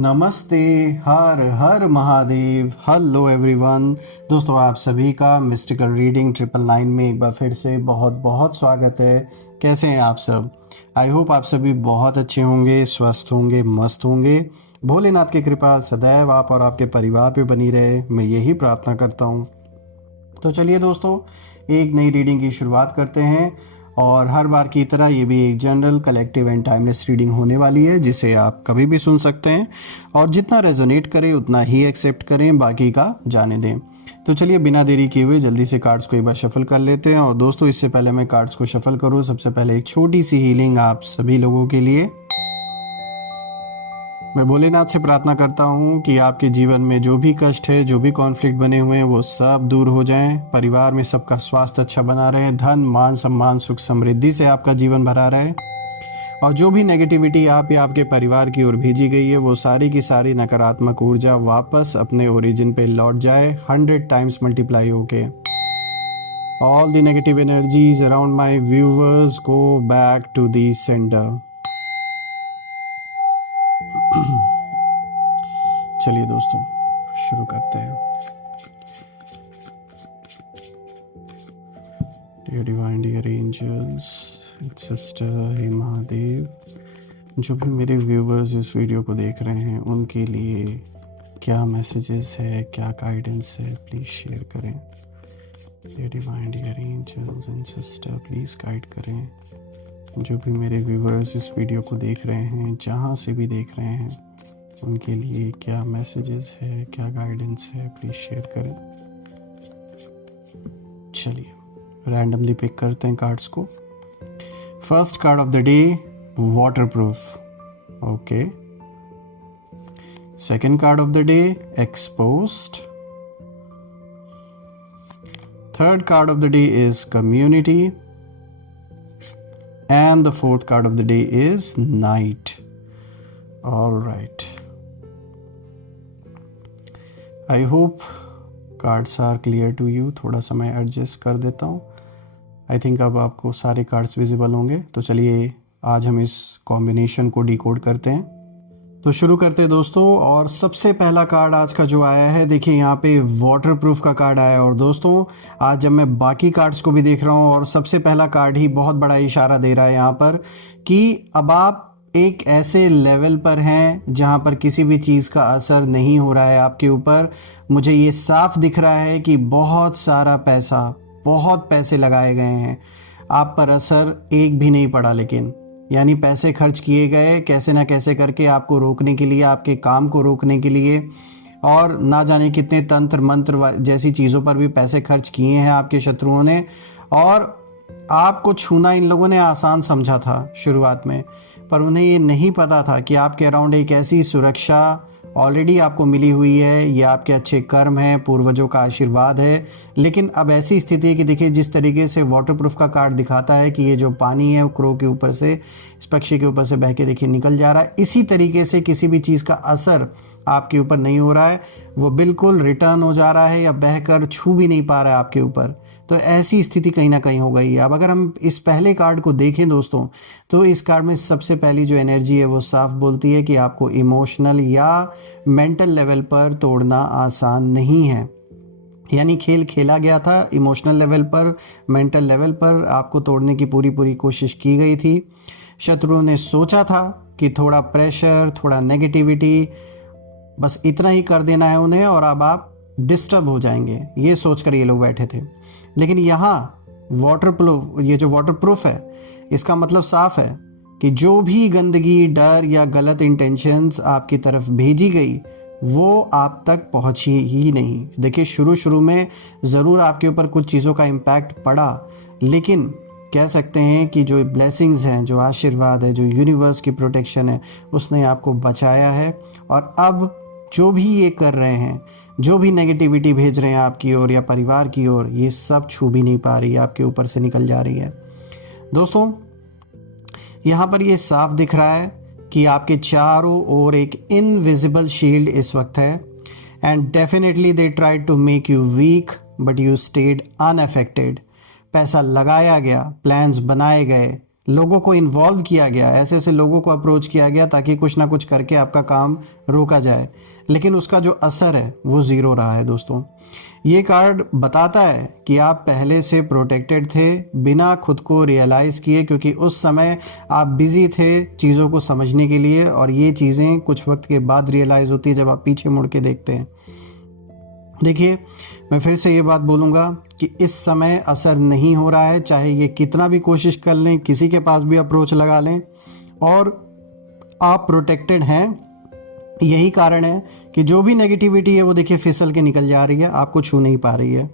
नमस्ते। हर हर महादेव। Hello everyone. दोस्तों आप सभी का मिस्टिकल रीडिंग 999 में एक बार फिर से बहुत बहुत स्वागत है। कैसे हैं आप सब? आई होप आप सभी बहुत अच्छे होंगे, स्वस्थ होंगे, मस्त होंगे। भोलेनाथ की कृपा सदैव आप और आपके परिवार पे बनी रहे, मैं यही प्रार्थना करता हूँ। तो चलिए दोस्तों, एक नई रीडिंग की शुरुआत करते हैं और हर बार की तरह ये भी एक general collective and timeless reading होने वाली है, जिसे आप कभी भी सुन सकते हैं और जितना रेजोनेट करे उतना ही एक्सेप्ट करें, बाकी का जाने दें। तो चलिए बिना देरी किए हुए जल्दी से कार्ड्स को एक बार शफल कर लेते हैं। और दोस्तों इससे पहले मैं कार्ड्स को शफल करूँ, सबसे पहले एक छोटी सी हीलिंग आप सभी लोगों के लिए। मैं भोलेनाथ से प्रार्थना करता हूँ कि आपके जीवन में जो भी कष्ट है, जो भी कॉन्फ्लिक्ट बने हुए हैं, वो सब दूर हो जाएं। परिवार में सबका स्वास्थ्य अच्छा बना रहे, धन मान सम्मान सुख समृद्धि से आपका जीवन भरा रहे और जो भी नेगेटिविटी आप या आपके परिवार की ओर भेजी गई है, वो सारी की सारी नकारात्मक ऊर्जा वापस अपने ओरिजिन पे लौट जाए 100 टाइम्स मल्टीप्लाई होके। All the negative energies around my viewers go back to the centre. चलिए दोस्तों शुरू करते हैं। Dear divine, dear angels, sister, हे महादेव, जो भी मेरे व्यूवर्स इस वीडियो को देख रहे हैं उनके लिए क्या मैसेजेस है, क्या गाइडेंस है, प्लीज़ शेयर करें। Dear divine, dear angels and sister, please guide करें। जो भी मेरे व्यूवर्स इस वीडियो को देख रहे हैं, जहाँ से भी देख रहे हैं, उनके लिए क्या मैसेजेस है, क्या गाइडेंस है, प्लीज़ शेयर करें। चलिए रैंडमली पिक करते हैं कार्ड्स को। First card of the day, waterproof. Okay. Second card of the day, exposed. Third card of the day is community and the fourth card of the day is Knight. All right, I hope cards are clear to you. थोड़ा सा मैं adjust कर देता हूँ। I think अब आपको सारे cards visible होंगे। तो चलिए आज हम इस कॉम्बिनेशन को डिकोड करते हैं। तो शुरू करते हैं दोस्तों। और सबसे पहला कार्ड आज का जो आया है, देखिए यहाँ पे वाटरप्रूफ का कार्ड आया है। और दोस्तों आज जब मैं बाकी कार्ड्स को भी देख रहा हूँ और सबसे पहला कार्ड ही बहुत बड़ा इशारा दे रहा है यहाँ पर कि अब आप एक ऐसे लेवल पर हैं जहाँ पर किसी भी चीज़ का असर नहीं हो रहा है आपके ऊपर। मुझे ये साफ दिख रहा है कि बहुत सारा पैसा, बहुत पैसे लगाए गए हैं, आप पर असर एक भी नहीं पड़ा। लेकिन यानी पैसे खर्च किए गए कैसे ना कैसे करके आपको रोकने के लिए, आपके काम को रोकने के लिए, और ना जाने कितने तंत्र मंत्र जैसी चीज़ों पर भी पैसे खर्च किए हैं आपके शत्रुओं ने। और आपको छूना इन लोगों ने आसान समझा था शुरुआत में, पर उन्हें ये नहीं पता था कि आपके अराउंड एक ऐसी सुरक्षा ऑलरेडी आपको मिली हुई है। ये आपके अच्छे कर्म हैं, पूर्वजों का आशीर्वाद है। लेकिन अब ऐसी स्थिति है कि देखिए जिस तरीके से वाटरप्रूफ का कार्ड दिखाता है कि ये जो पानी है वो क्रो के ऊपर से, इस पक्षी के ऊपर से बह के देखिए निकल जा रहा है। इसी तरीके से किसी भी चीज़ का असर आपके ऊपर नहीं हो रहा है, वो बिल्कुल रिटर्न हो जा रहा है या बहकर छू भी नहीं पा रहा है आपके ऊपर। तो ऐसी स्थिति कहीं ना कहीं हो गई है। अब अगर हम इस पहले कार्ड को देखें दोस्तों, तो इस कार्ड में सबसे पहली जो एनर्जी है वो साफ बोलती है कि आपको इमोशनल या मेंटल लेवल पर तोड़ना आसान नहीं है। यानी खेल खेला गया था, इमोशनल लेवल पर, मेंटल लेवल पर आपको तोड़ने की पूरी कोशिश की गई थी। शत्रुओं ने सोचा था कि थोड़ा प्रेशर, थोड़ा नेगेटिविटी, बस इतना ही कर देना है उन्हें और अब आप डिस्टर्ब हो जाएंगे, ये सोचकर ये लोग बैठे थे। लेकिन यहाँ वाटरप्रूफ, ये जो वाटरप्रूफ है, इसका मतलब साफ है कि जो भी गंदगी, डर या गलत इंटेंशंस आपकी तरफ भेजी गई वो आप तक पहुंची ही नहीं। देखिए शुरू में ज़रूर आपके ऊपर कुछ चीज़ों का इम्पैक्ट पड़ा, लेकिन कह सकते हैं कि जो ब्लेसिंग्स हैं, जो आशीर्वाद है, जो यूनिवर्स की प्रोटेक्शन है, उसने आपको बचाया है। और अब जो भी ये कर रहे हैं, जो भी नेगेटिविटी भेज रहे हैं आपकी ओर या परिवार की ओर, ये सब छू भी नहीं पा रही है, आपके ऊपर से निकल जा रही है। दोस्तों यहाँ पर ये साफ दिख रहा है कि आपके चारों ओर एक इनविजिबल शील्ड इस वक्त है। And definitely they tried to make you weak but you stayed unaffected. पैसा लगाया गया, प्लान्स बनाए गए, लोगों को इन्वॉल्व किया गया, ऐसे ऐसे लोगों को अप्रोच किया गया ताकि कुछ ना कुछ करके आपका काम रोका जाए, लेकिन उसका जो असर है वो ज़ीरो रहा है दोस्तों। ये कार्ड बताता है कि आप पहले से प्रोटेक्टेड थे बिना खुद को रियलाइज़ किए, क्योंकि उस समय आप बिज़ी थे चीज़ों को समझने के लिए, और ये चीज़ें कुछ वक्त के बाद रियलाइज़ होती है जब आप पीछे मुड़ के देखते हैं। देखिए, मैं फिर से ये बात बोलूँगा कि इस समय असर नहीं हो रहा है, चाहे ये कितना भी कोशिश कर लें, किसी के पास भी अप्रोच लगा लें, और आप प्रोटेक्टेड हैं। यही कारण है कि जो भी नेगेटिविटी है वो देखिए फिसल के निकल जा रही है, आपको छू नहीं पा रही है।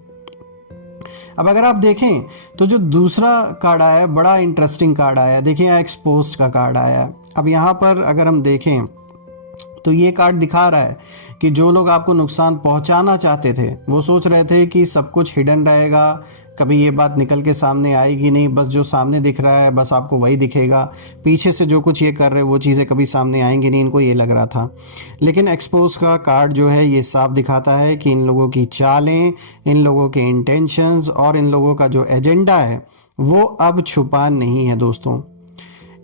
अब अगर आप देखें तो जो दूसरा कार्ड आया है, बड़ा इंटरेस्टिंग कार्ड आया है। देखिए यहाँ एक्सपोज्ड का कार्ड आया है। अब यहाँ पर अगर हम देखें तो ये कार्ड दिखा रहा है कि जो लोग आपको नुकसान पहुंचाना चाहते थे, वो सोच रहे थे कि सब कुछ हिडन रहेगा, कभी ये बात निकल के सामने आएगी नहीं, बस जो सामने दिख रहा है बस आपको वही दिखेगा, पीछे से जो कुछ ये कर रहे हैं वो चीज़ें कभी सामने आएंगी नहीं, इनको ये लग रहा था। लेकिन एक्सपोज का कार्ड जो है ये साफ दिखाता है कि इन लोगों की चालें, इन लोगों के इंटेंशंस और इन लोगों का जो एजेंडा है वो अब छुपा नहीं है दोस्तों।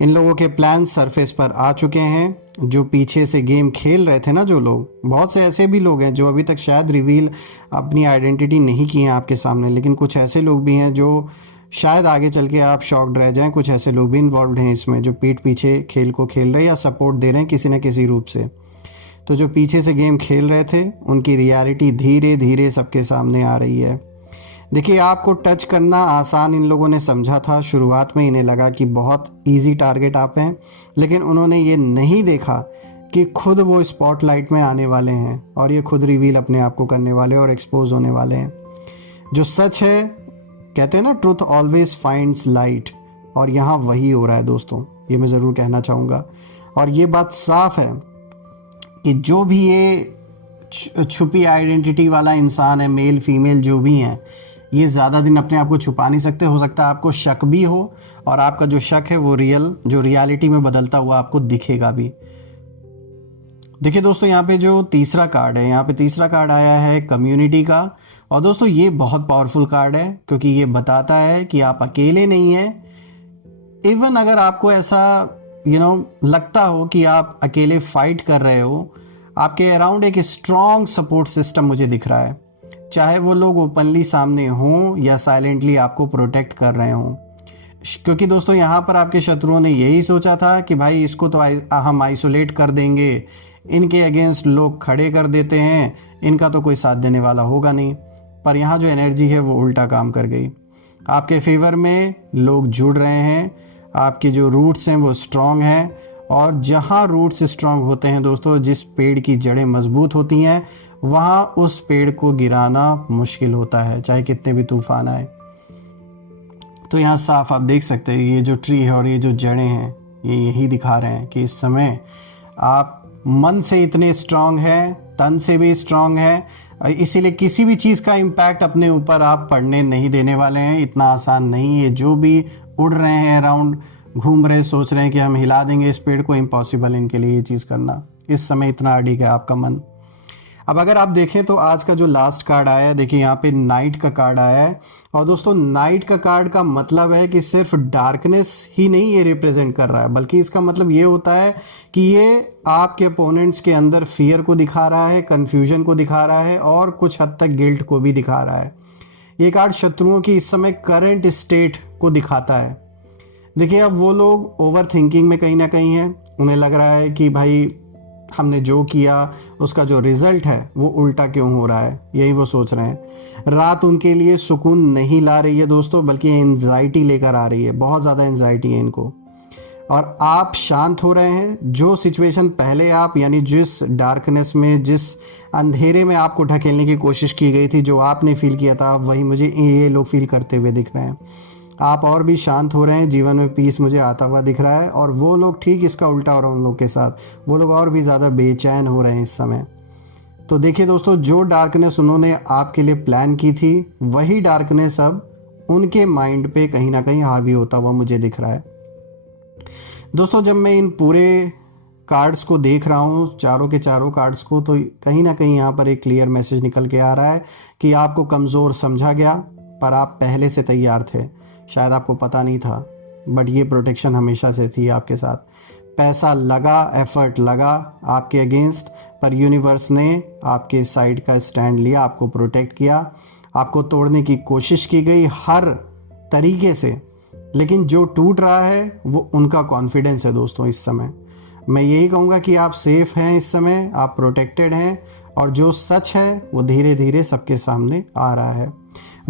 इन लोगों के प्लान सरफेस पर आ चुके हैं। जो पीछे से गेम खेल रहे थे ना जो लोग, बहुत से ऐसे भी लोग हैं जो अभी तक शायद रिवील अपनी आइडेंटिटी नहीं की है आपके सामने, लेकिन कुछ ऐसे लोग भी हैं जो शायद आगे चल के आप शॉक्ड रह जाएं। कुछ ऐसे लोग भी इन्वॉल्व हैं इसमें जो पीठ पीछे खेल को खेल रहे हैं या सपोर्ट दे रहे हैं किसी न किसी रूप से। तो जो पीछे से गेम खेल रहे थे उनकी रियलिटी धीरे धीरे सबके सामने आ रही है। देखिए, आपको टच करना आसान इन लोगों ने समझा था। शुरुआत में इन्हें लगा कि बहुत इजी टारगेट आप हैं, लेकिन उन्होंने ये नहीं देखा कि खुद वो स्पॉटलाइट में आने वाले हैं और ये खुद रिवील अपने आप को करने वाले और एक्सपोज होने वाले हैं। जो सच है, कहते हैं ना, ट्रुथ ऑलवेज फाइंड्स लाइट, और यहाँ वही हो रहा है दोस्तों, ये मैं ज़रूर कहना चाहूँगा। और ये बात साफ है कि जो भी ये छुपी आइडेंटिटी वाला इंसान है, मेल फीमेल जो भी हैं, ये ज़्यादा दिन अपने आप को छुपा नहीं सकते। हो सकता है आपको शक भी हो, और आपका जो शक है वो रियलिटी में बदलता हुआ आपको दिखेगा भी। देखिए दोस्तों, यहाँ पे जो तीसरा कार्ड है, यहाँ पे तीसरा कार्ड आया है कम्युनिटी का। और दोस्तों ये बहुत पावरफुल कार्ड है, क्योंकि ये बताता है कि आप अकेले नहीं हैं। इवन अगर आपको ऐसा लगता हो कि आप अकेले फाइट कर रहे हो, आपके अराउंड एक स्ट्रॉन्ग सपोर्ट सिस्टम मुझे दिख रहा है, चाहे वो लोग ओपनली सामने हों या साइलेंटली आपको प्रोटेक्ट कर रहे हों। क्योंकि दोस्तों यहाँ पर आपके शत्रुओं ने यही सोचा था कि भाई इसको तो हम आइसोलेट कर देंगे, इनके अगेंस्ट लोग खड़े कर देते हैं, इनका तो कोई साथ देने वाला होगा नहीं। पर यहाँ जो एनर्जी है वो उल्टा काम कर गई। आपके फेवर में लोग जुड़ रहे हैं, आपके जो रूट्स हैं वो स्ट्रॉन्ग हैं, और जहाँ रूट्स स्ट्रॉन्ग होते हैं दोस्तों, जिस पेड़ की जड़ें मजबूत होती हैं, वहाँ उस पेड़ को गिराना मुश्किल होता है, चाहे कितने भी तूफान आए। तो यहाँ साफ आप देख सकते हैं ये जो ट्री है और ये जो जड़ें हैं, ये यही दिखा रहे हैं कि इस समय आप मन से इतने स्ट्रांग हैं, तन से भी स्ट्रांग हैं, इसीलिए किसी भी चीज़ का इम्पैक्ट अपने ऊपर आप पड़ने नहीं देने वाले हैं। इतना आसान नहीं है। जो भी उड़ रहे हैं अराउंड, घूम रहे, सोच रहे हैं कि हम हिला देंगे इस पेड़ को, इम्पॉसिबल इनके लिए ये चीज़ करना। इस समय इतना अड़िग है आपका मन। अब अगर आप देखें तो आज का जो लास्ट कार्ड आया है, देखिए यहाँ पे नाइट का कार्ड आया है। और दोस्तों नाइट का कार्ड का मतलब है कि सिर्फ डार्कनेस ही नहीं ये रिप्रेजेंट कर रहा है, बल्कि इसका मतलब ये होता है कि ये आपके अपोनेंट्स के अंदर फियर को दिखा रहा है, कन्फ्यूजन को दिखा रहा है, और कुछ हद तक गिल्ट को भी दिखा रहा है। ये कार्ड शत्रुओं की इस समय करंट स्टेट को दिखाता है। देखिए, अब वो लोग ओवर थिंकिंग में कहीं ना कहीं हैं। उन्हें लग रहा है कि भाई हमने जो किया उसका जो रिजल्ट है वो उल्टा क्यों हो रहा है, यही वो सोच रहे हैं। रात उनके लिए सुकून नहीं ला रही है दोस्तों, बल्कि एंजाइटी लेकर आ रही है। बहुत ज़्यादा एंजाइटी है इनको, और आप शांत हो रहे हैं। जो सिचुएशन पहले आप, यानी जिस डार्कनेस में, जिस अंधेरे में आपको ढकेलने की कोशिश की गई थी, जो आपने फील किया था, वही मुझे ये लोग फील करते हुए दिख रहे हैं। आप और भी शांत हो रहे हैं, जीवन में पीस मुझे आता हुआ दिख रहा है। और वो लोग ठीक इसका उल्टा हो रहा है उन लोग के साथ, वो लोग और भी ज़्यादा बेचैन हो रहे हैं इस समय। तो देखिए दोस्तों, जो डार्कनेस उन्होंने आपके लिए प्लान की थी, वही डार्कनेस अब उनके माइंड पे कहीं ना कहीं हावी होता हुआ मुझे दिख रहा है। दोस्तों, जब मैं इन पूरे कार्ड्स को देख रहा हूँ, चारों के चारों कार्ड्स को, तो कहीं ना कहीं यहाँ पर एक क्लियर मैसेज निकल के आ रहा है कि आपको कमज़ोर समझा गया, पर आप पहले से तैयार थे। शायद आपको पता नहीं था, बट ये प्रोटेक्शन हमेशा से थी आपके साथ। पैसा लगा, एफर्ट लगा आपके अगेंस्ट, पर यूनिवर्स ने आपके साइड का स्टैंड लिया, आपको प्रोटेक्ट किया। आपको तोड़ने की कोशिश की गई हर तरीके से, लेकिन जो टूट रहा है वो उनका कॉन्फिडेंस है दोस्तों। इस समय मैं यही कहूँगा कि आप सेफ हैं, इस समय आप प्रोटेक्टेड हैं, और जो सच है वो धीरे धीरे सबके सामने आ रहा है।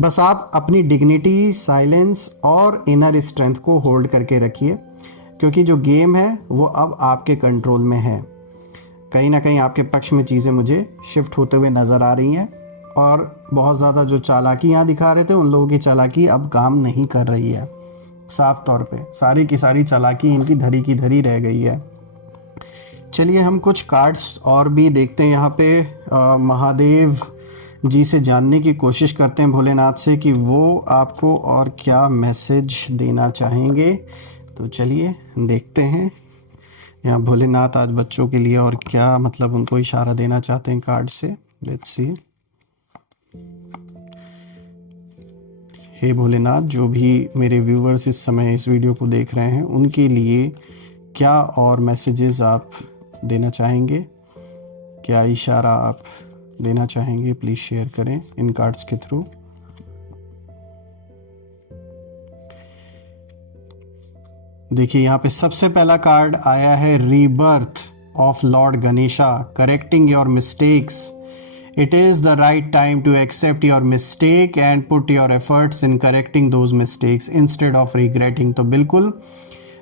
बस आप अपनी डिग्निटी, साइलेंस और इनर स्ट्रेंथ को होल्ड करके रखिए, क्योंकि जो गेम है वो अब आपके कंट्रोल में है। कहीं ना कहीं आपके पक्ष में चीज़ें मुझे शिफ्ट होते हुए नज़र आ रही हैं, और बहुत ज़्यादा जो चालाकी यहाँ दिखा रहे थे उन लोगों की चालाकी अब काम नहीं कर रही है। साफ तौर पे सारी की सारी चालाकी इनकी धरी की धरी रह गई है। चलिए हम कुछ कार्ड्स और भी देखते हैं यहाँ पे। महादेव जी से जानने की कोशिश करते हैं, भोलेनाथ से, कि वो आपको और क्या मैसेज देना चाहेंगे। तो चलिए देखते हैं यहाँ भोलेनाथ आज बच्चों के लिए और क्या मतलब उनको इशारा देना चाहते हैं कार्ड से। Let's see. हे भोलेनाथ, जो भी मेरे व्यूअर्स इस समय इस वीडियो को देख रहे हैं उनके लिए क्या और मैसेजेस आप देना चाहेंगे, क्या इशारा आप देना चाहेंगे, प्लीज़ शेयर करें इन कार्ड्स के थ्रू। देखिए यहाँ पे सबसे पहला कार्ड आया है rebirth of Lord Ganesha, correcting your mistakes. It is the right time to accept your mistake and put your efforts in correcting those mistakes instead of regretting। तो बिल्कुल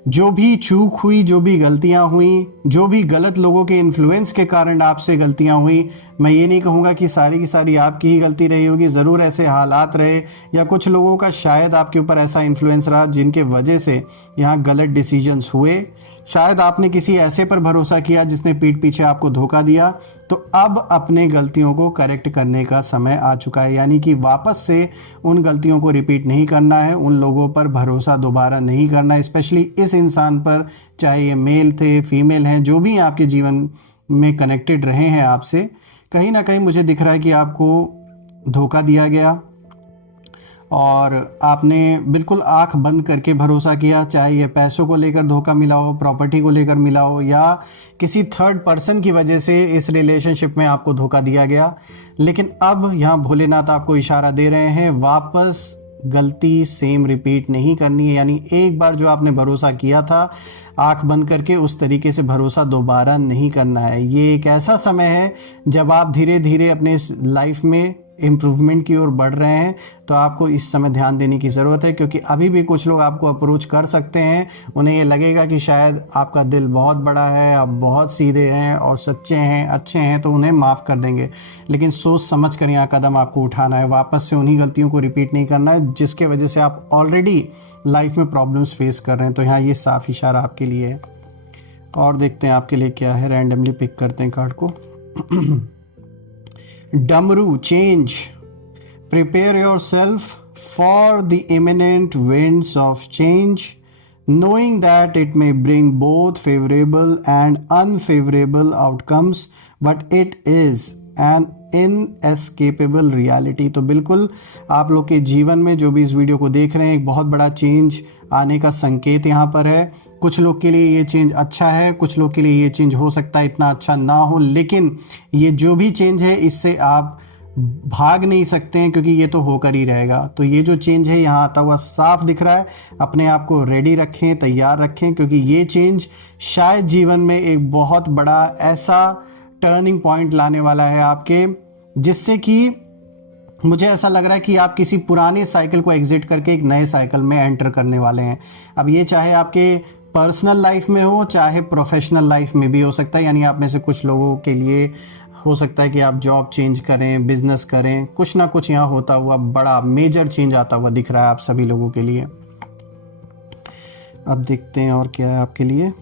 जो भी चूक हुई, जो भी गलतियां हुई, जो भी गलत लोगों के इन्फ्लुएंस के कारण आपसे गलतियां हुई, मैं ये नहीं कहूँगा कि सारी की सारी आपकी ही गलती रही होगी, ज़रूर ऐसे हालात रहे या कुछ लोगों का शायद आपके ऊपर ऐसा इन्फ्लुएंस रहा जिनके वजह से यहाँ गलत डिसीजंस हुए। शायद आपने किसी ऐसे पर भरोसा किया जिसने पीठ पीछे आपको धोखा दिया। तो अब अपने गलतियों को करेक्ट करने का समय आ चुका है, यानी कि वापस से उन गलतियों को रिपीट नहीं करना है, उन लोगों पर भरोसा दोबारा नहीं करना है, स्पेशली इस इंसान पर, चाहे ये मेल थे, फीमेल हैं, जो भी आपके जीवन में कनेक्टेड रहे हैं आपसे। कहीं ना कहीं मुझे दिख रहा है कि आपको धोखा दिया गया और आपने बिल्कुल आंख बंद करके भरोसा किया, चाहे ये पैसों को लेकर धोखा मिला हो, प्रॉपर्टी को लेकर मिला हो, या किसी थर्ड पर्सन की वजह से इस रिलेशनशिप में आपको धोखा दिया गया। लेकिन अब यहाँ भोलेनाथ आपको इशारा दे रहे हैं, वापस गलती सेम रिपीट नहीं करनी है। यानी एक बार जो आपने भरोसा किया था, आंख बंद करके उस तरीके से भरोसा दोबारा नहीं करना है। ये एक ऐसा समय है जब आप धीरे धीरे अपने लाइफ में इम्प्रूवमेंट की ओर बढ़ रहे हैं, तो आपको इस समय ध्यान देने की ज़रूरत है, क्योंकि अभी भी कुछ लोग आपको अप्रोच कर सकते हैं। उन्हें ये लगेगा कि शायद आपका दिल बहुत बड़ा है, आप बहुत सीधे हैं और सच्चे हैं, अच्छे हैं, तो उन्हें माफ़ कर देंगे। लेकिन सोच समझ कर यहाँ कदम आपको उठाना है, वापस से उन्हीं गलतियों को रिपीट नहीं करना है जिसके वजह से आप ऑलरेडी लाइफ में प्रॉब्लम्स फेस कर रहे हैं। तो यहाँ ये साफ इशारा आपके लिए है। और देखते हैं आपके लिए क्या है, रैंडमली पिक करते हैं कार्ड को। डमरू, change, prepare yourself for the imminent winds of change, knowing that it may bring both favorable and unfavorable outcomes, but it is an inescapable reality। तो बिल्कुल आप लोग के जीवन में जो भी इस वीडियो को देख रहे हैं, एक बहुत बड़ा चेंज आने का संकेत यहाँ पर है। कुछ लोग के लिए ये चेंज अच्छा है, कुछ लोग के लिए ये चेंज हो सकता है इतना अच्छा ना हो, लेकिन ये जो भी चेंज है इससे आप भाग नहीं सकते हैं, क्योंकि ये तो होकर ही रहेगा। तो ये जो चेंज है यहाँ आता हुआ साफ दिख रहा है। अपने आप को रेडी रखें, तैयार रखें, क्योंकि ये चेंज शायद जीवन में एक बहुत बड़ा ऐसा टर्निंग पॉइंट लाने वाला है आपके, जिससे कि मुझे ऐसा लग रहा है कि आप किसी पुराने साइकिल को एग्जिट करके एक नए साइकिल में एंटर करने वाले हैं। अब ये चाहे आपके पर्सनल लाइफ में हो, चाहे प्रोफेशनल लाइफ में भी हो सकता है। यानी आप में से कुछ लोगों के लिए हो सकता है कि आप जॉब चेंज करें, बिजनेस करें, कुछ ना कुछ यहाँ होता हुआ बड़ा मेजर चेंज आता हुआ दिख रहा है आप सभी लोगों के लिए। अब देखते हैं और क्या है आपके लिए।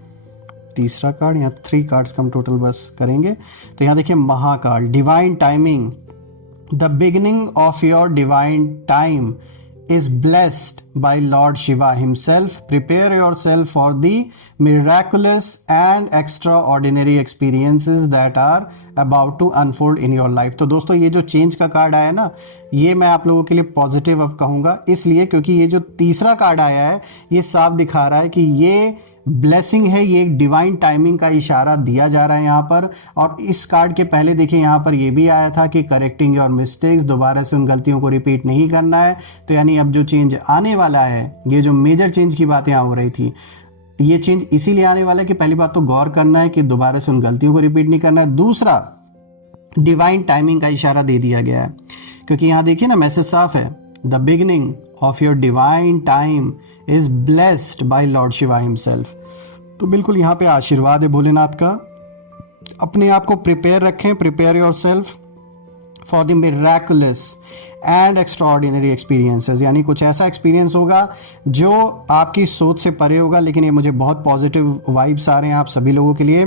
तीसरा कार्ड, यहाँ 3 कार्ड्स का हम टोटल बस करेंगे। तो यहाँ देखिए Mahakal, divine timing, the beginning of your divine time is blessed by Lord Shiva himself. Prepare yourself for the miraculous and extraordinary experiences that are about to unfold in your life. तो दोस्तों ये जो change का card आया ना, ये मैं आप लोगों के लिए पॉजिटिव अब कहूँगा, इसलिए क्योंकि ये जो तीसरा कार्ड आया है ये साफ दिखा रहा है कि ये ब्लेसिंग है, ये एक डिवाइन टाइमिंग का इशारा दिया जा रहा है यहाँ पर। और इस कार्ड के पहले देखिए यहाँ पर ये भी आया था कि करेक्टिंग योर मिस्टेक्स, दोबारा से उन गलतियों को रिपीट नहीं करना है। तो यानी अब जो चेंज आने वाला है, ये जो मेजर चेंज की बातें यहाँ हो रही थी, ये चेंज इसीलिए आने वाला है कि पहली बात तो गौर करना है कि दोबारा से उन गलतियों को रिपीट नहीं करना है। दूसरा, डिवाइन टाइमिंग का इशारा दे दिया गया है, क्योंकि यहाँ देखिए ना मैसेज साफ है, the beginning of your divine time is blessed by Lord Shiva himself. तो बिल्कुल यहाँ पे आशीर्वाद है भोलेनाथ का। अपने आप को प्रिपेयर रखें, prepare yourself for the miraculous and extraordinary experiences, यानी कुछ ऐसा एक्सपीरियंस होगा जो आपकी सोच से परे होगा, लेकिन ये मुझे बहुत पॉजिटिव वाइब्स आ रहे हैं आप सभी लोगों के लिए,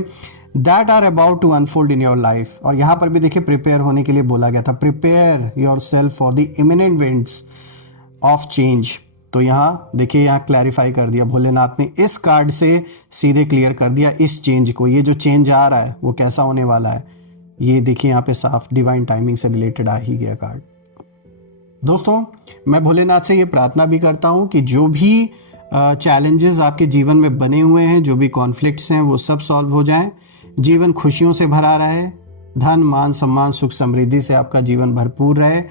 that are about to unfold in your life. और यहाँ पर भी देखिए प्रिपेयर होने के लिए बोला गया था, prepare yourself for the imminent winds of change. तो यहाँ देखिए, यहाँ क्लैरिफाई कर दिया भोलेनाथ ने, इस कार्ड से सीधे क्लियर कर दिया इस चेंज को। ये जो चेंज आ रहा है वो कैसा होने वाला है, ये देखिए यहाँ पे साफ डिवाइन टाइमिंग से रिलेटेड आ ही गया कार्ड। दोस्तों मैं भोलेनाथ से ये प्रार्थना भी करता हूँ कि जो भी चैलेंजेस आपके जीवन में बने हुए हैं, जो भी कॉन्फ्लिक्ट्स हैं, वो सब सॉल्व हो जाएं, जीवन खुशियों से भरा रहे, धन मान सम्मान सुख समृद्धि से आपका जीवन भरपूर रहे,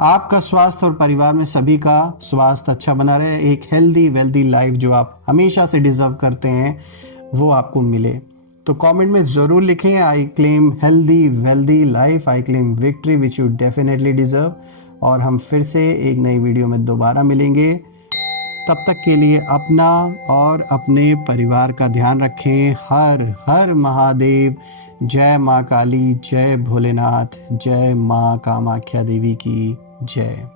आपका स्वास्थ्य और परिवार में सभी का स्वास्थ्य अच्छा बना रहे, एक हेल्दी वेल्दी लाइफ जो आप हमेशा से डिजर्व करते हैं वो आपको मिले। तो कमेंट में ज़रूर लिखें, I claim healthy wealthy life, I claim victory which you definitely deserve. और हम फिर से एक नई वीडियो में दोबारा मिलेंगे। तब तक के लिए अपना और अपने परिवार का ध्यान रखें। हर हर महादेव। जय माँ काली, जय भोलेनाथ, जय माँ कामाख्या देवी की जय।